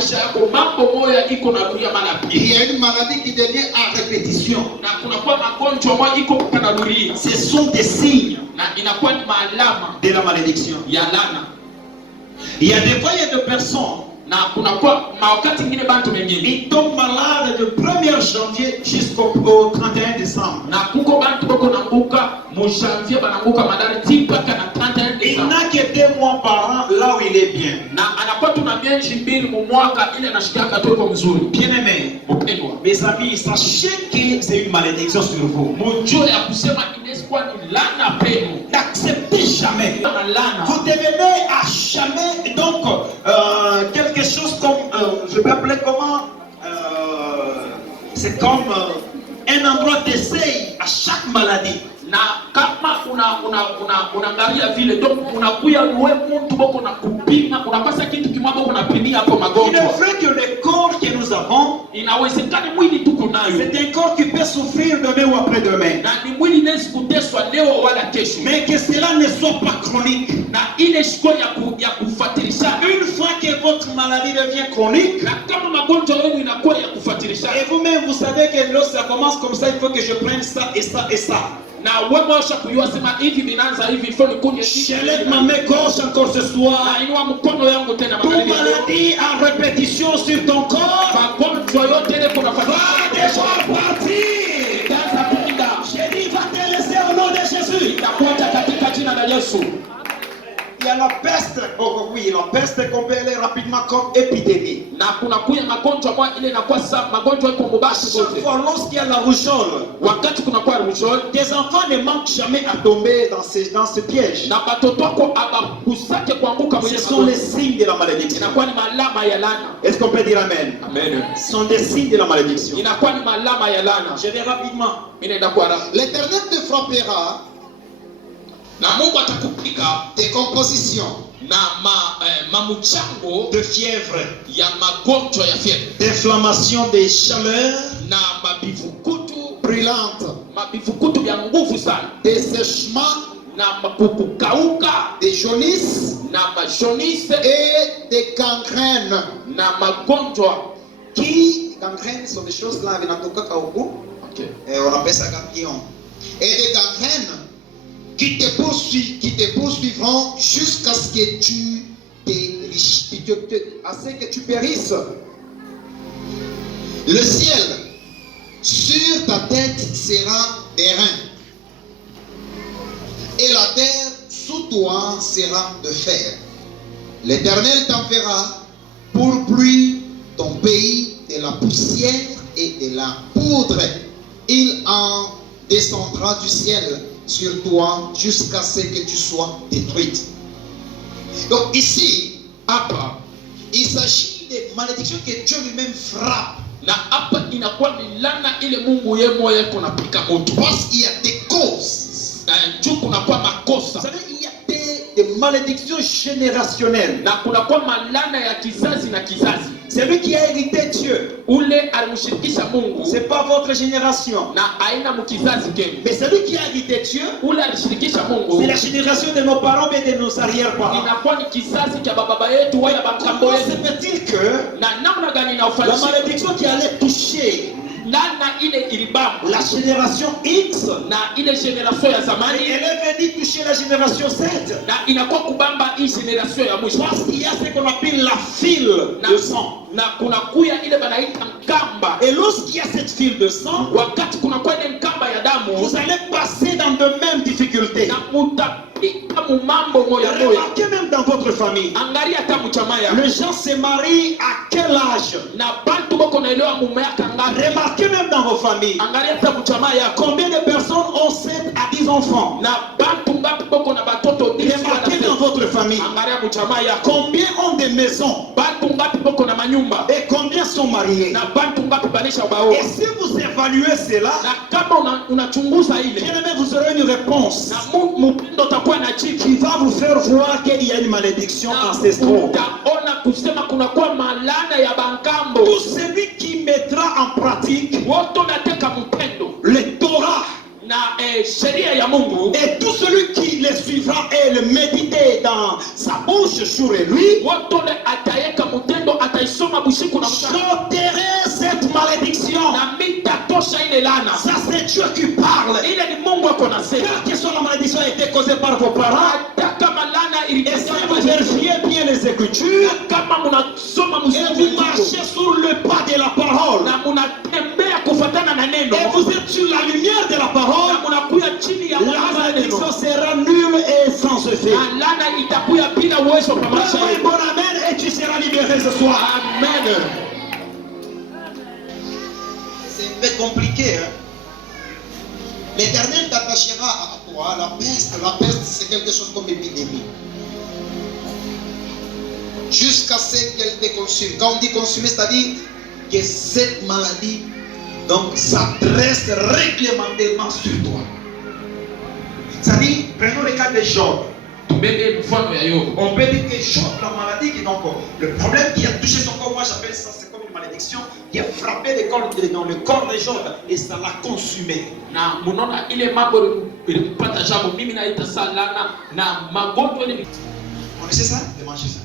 maisha yako mambo moja iko narudia mara pili. Il y a une maladie qui devient à répétition. Na kunakuwa magonjwa moja iko kanarudia. Ce sont des signes Na inakuwa ni maalama de la malédiction. ya laana. Il y a des fois, il y a des personnes, Na kunakuwa wakati mwingine bantu wengine ils tombent malades du 1er janvier jusqu'au 31 décembre. na kuko bantu bako nanguka mu janvier bananguka madari tipaka na 31 Il décembre. n'a que 2 mois par an là où il est bien. Na anakuwa tuna miezi mbili mu mwaka ile anashikaka tu kwa mzuri. Bien-aimés, Mpendwa, mes amis, sachez que c'est une malédiction sur vous. mujue ya kusema inaweza kuwa ni laana penu. N'acceptez jamais. Na laana. Vous devenez à jamais, donc, quelque chose comme, je peux appeler comment, c'est comme un endroit d'essai à chaque maladie. Na kama unaangalia vile donc unakuya wewe mtu boko na kupima unapasa kitu kimoja unapimia hapo Il est magonjwa. vrai que le corps que nous avons, Inawezekana mwili tuko nayo. c'est un corps qui peut souffrir demain ou après-demain. Na ni mwili inaweza kuteswa leo wala kesho. Mais que cela ne soit pas chronique. Na ile shiko ya kufuatilisha. Une fois que votre maladie devient chronique, Na kama magonjwa yenu inakuwa ya kufuatilisha. et vous-même vous savez que lorsque ça commence comme ça, il faut que je prenne ça et ça et ça. Na wewe washa kujua sema hivi vinaanza hivi ifo nikunye Je lève ma main gauche encore ce soir. Na inua mkono yangu tena Toute magharibi. maladie en répétition sur ton corps Magonjwa yote ile kuna va devoir partir. Kaanza kupinda. J'ai dit, va te laisser au nom de Jésus. Itakuacha katika jina la Yesu. Il y a la peste. Oh oui, la peste qu'on peut aller rapidement comme épidémie. Na kuna kuya magonjwa kwa ile inakuwa sasa magonjwa iko mubasi Chaque zote. fois lorsqu'il y a la rougeole, Wakati kuna kwa rougeole, tes enfants ne manquent jamais à tomber dans ce piège. na batoto wako abakusake kuanguka Ce mwenye sont les magonjwa. signes de la malédiction. Inakuwa ni malama ya laana. Est-ce qu'on peut dire amen? Amen. Ce sont des signes de la malédiction. Inakuwa ni malama ya laana. Je vais rapidement. Inaenda kwa haraka. L'Éternel te frappera Na Mungu atakupika des compositions na mamuchango de fièvre, ya magonjwa ya fievre d'inflammation, de chaleur na mabivukutu brûlante, ya nguvu sana dessèchement, na kukauka des jaunisse na majonise et des gangrènes. na magonjwa Gangrènes sont des choses là, okay. On appelle ça ganglion. Et des gangrènes qui te poursuivront jusqu'à ce que tu périsses. Le ciel sur ta tête sera d'airain, et la terre sous toi sera de fer. L'Éternel t'enverra pour pluie ton pays de la poussière et de la poudre. Il en descendra du ciel sur toi jusqu'à ce que tu sois détruite. Donc ici, il s'agit des malédictions que Dieu lui-même frappe. Na hapa inakuwa ni laana ile Mungu yeye moyo kunapika mtu. Parce qu'il y a des causes. Na juu kunakuwa makosa. Vous savez, il y a des malédictions générationnelles. Na kunakuwa malana ya kizazi na kizazi. Celui qui a hérité Dieu, Ule alimshirikisha Mungu. c'est pas votre génération. Na aina mkizazi kenu. Mais celui qui a hérité Dieu, Ule alishirikisha c'est Mungu. la génération de nos parents et de nos arrière-parents. Inakuwa ni kizazi cha baba yetu wala bakambo Comment se yetu. fait-il que Na namna gani la inaufanyisha? malédiction qui allait toucher Laana ile ilibamba la génération X, na ile generation ya zamani elle est venue toucher la génération Z. na inakuwa kubamba hii generation ya mwisho. Parce qu'il y a ce qu'on appelle la file de sang. Na kunakuya ile banaita nkamba. Et lorsqu'il y a cette file de sang, Wakati kunakuwa ile nkamba ya damu, vous allez passer dans de mêmes difficultés. na mutapita mu mambo moya moya. Remarquez même dans votre famille, Angalia tamu chamaya. les gens se marient à quel âge? Na bantu boko naelewa mume yake ngapi. Remarquez même dans vos familles, Angalia tamu chamaya. combien de personnes ont 7 à 10 enfants? Na bantu ngapi boko na batoto 10 Remarquez dans votre famille, Angalia muchamaya. combien ont des maisons? Bantu ngapi boko na manyumba. Et combien sont mariés? Na bantu ngapi banisha bao. Et si vous évaluez cela, Na kama unachunguza ile. bien aimé, vous aurez une réponse Na mpendo takuwa na qui chiki. va vous faire voir qu'il y a une malédiction ancestrale. Utaona kusema kunakuwa malana ya bankambo. Tout celui qui mettra en pratique Woto nateka mpendo. le Torah Na sheria ya Mungu. et tout celui qui le suivra et le méditer dans sa bouche jour et nuit, Woto le atayeka mtendo ataisoma tosha ile lana. Ça c'est Dieu qui parle. Ile ni Mungu ako nasema. Quelle que soit la malédiction a été causée par vos parents. Hata kama lana Et si vous vérifiez bien les Écritures, kama mnasoma et vous marchez sur le pas de la parole, na mnatembea kufuatana na neno, et vous êtes sur la lumière de la parole, na mnakuya chini ya la mwanga wa malédiction neno, sera nulle et sans effet. na lana itakuya bila uwezo kwa maisha Donne-moi un yako. bon amen et tu seras libéré ce soir. Amen. C'est un peu compliqué. Hein? L'Éternel t'attachera à toi. La peste, c'est quelque chose comme épidémie. Jusqu'à ce qu'elle te consume. Quand on dit consumer, c'est-à-dire que cette maladie donc s'adresse réglementairement sur toi. C'est-à-dire, prenons le cas de Job. Tubebe mfano ya Yobu. On peut dire que Job, la maladie qui donc le problème qui a touché son corps, moi j'appelle ça, c'est comme une malédiction qui a frappé dans le corps de Job et ça l'a consumé. Na munaona ile mambo ilipata Jobu, mimi naita salana na magonjwa ile. On connaissez ça? Les manger ça.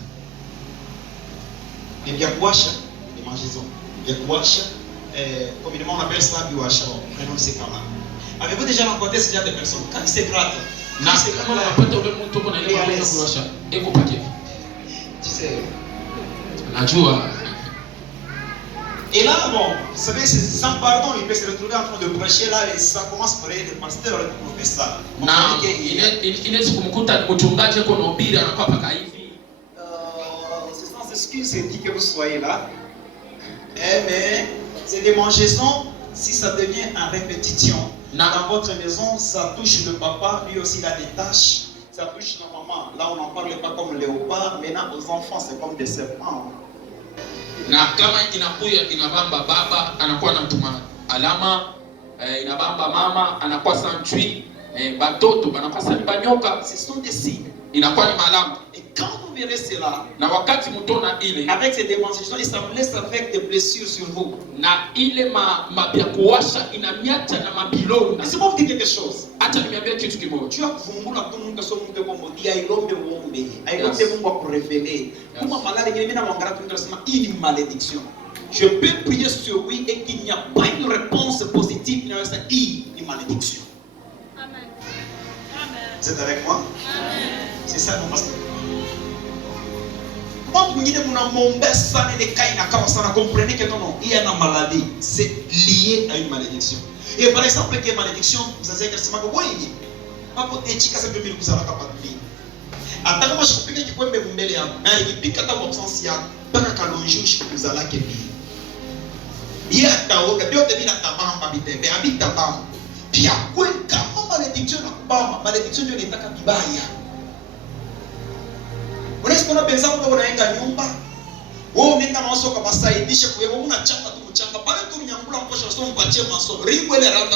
Les biakuasha, les mangeaisons. Biakuasha, communément on appelle ça biwasha. Prenons ces cas-là. Avez-vous déjà rencontré ce genre de personnes? Quand ils se grattent, Na kama unapata ule mtu uko na ile magonjwa kuwasha, eko pake. tu sais. Najua. Et là, bon, vous savez, sans pardon, il peut se retrouver en train de prêcher là et ça commence par le pasteur, le professeur. Na inaweza kumkuta mchungaji ako na ubiri anakuwa paka hivi. C'est sans excuse, c'est dit que vous soyez là. Mais c'est des mangeaisons, si ça devient en répétition. Dans votre maison, ça touche le papa, lui aussi il a des tâches. Ça touche la maman. Là, on n'en parle pas comme léopard. Maintenant, aux enfants, c'est comme des serpents. Na kama inakuya inabamba baba anakuwa anatuma alama, inabamba mama anakuwa santui, batoto banakuwa salibanyoka. Ce sont des signes. Inakuwa ni malama. Et quand vous verrez cela, Na wakati mtona ile avec ces démonstrations, et ça vous laisse avec des blessures sur vous. na ile mabia kuwasha inamiacha na mabilonda. Laissez-moi vous dire quelque chose. Acha niambie kitu kimoja. Tu as kuvumbula tu mungu so mungu kwa modi ailombe uombe. Ailombe mungu akureveler. Kuma malade ngine mina mwangara tu tunasema hii ni malédiction. Je peux prier sur oui et qu'il n'y a pas une réponse positive, il y a une malédiction. Amen. Vous êtes avec moi? Amen. C'est ça mon pasteur. Quand vous dites que vous comprenez que non, il y a une maladie, c'est lié à une malédiction. Et par exemple, quelle malédiction, vous savez que c'est ma oui, papa echika se bemeli kuzala kapatuli. Ataka mashikupika kikwembe mbele yangu. Na ikipika kama absence yangu, baka kalonji ushikuzala kebi. Bia taoga, bio debi na tabamba bitembe, abita bamba. Pia kwe kama malédiction na kubamba, malédiction ndio inataka bibaya. Unaweza kuona penza kwamba unaenda nyumba, wewe unaenda na wasoka masaidisha kwa hiyo unachapa tu mchanga pale tu mnyangula mposha sio mpatie maso. Rigo ile randa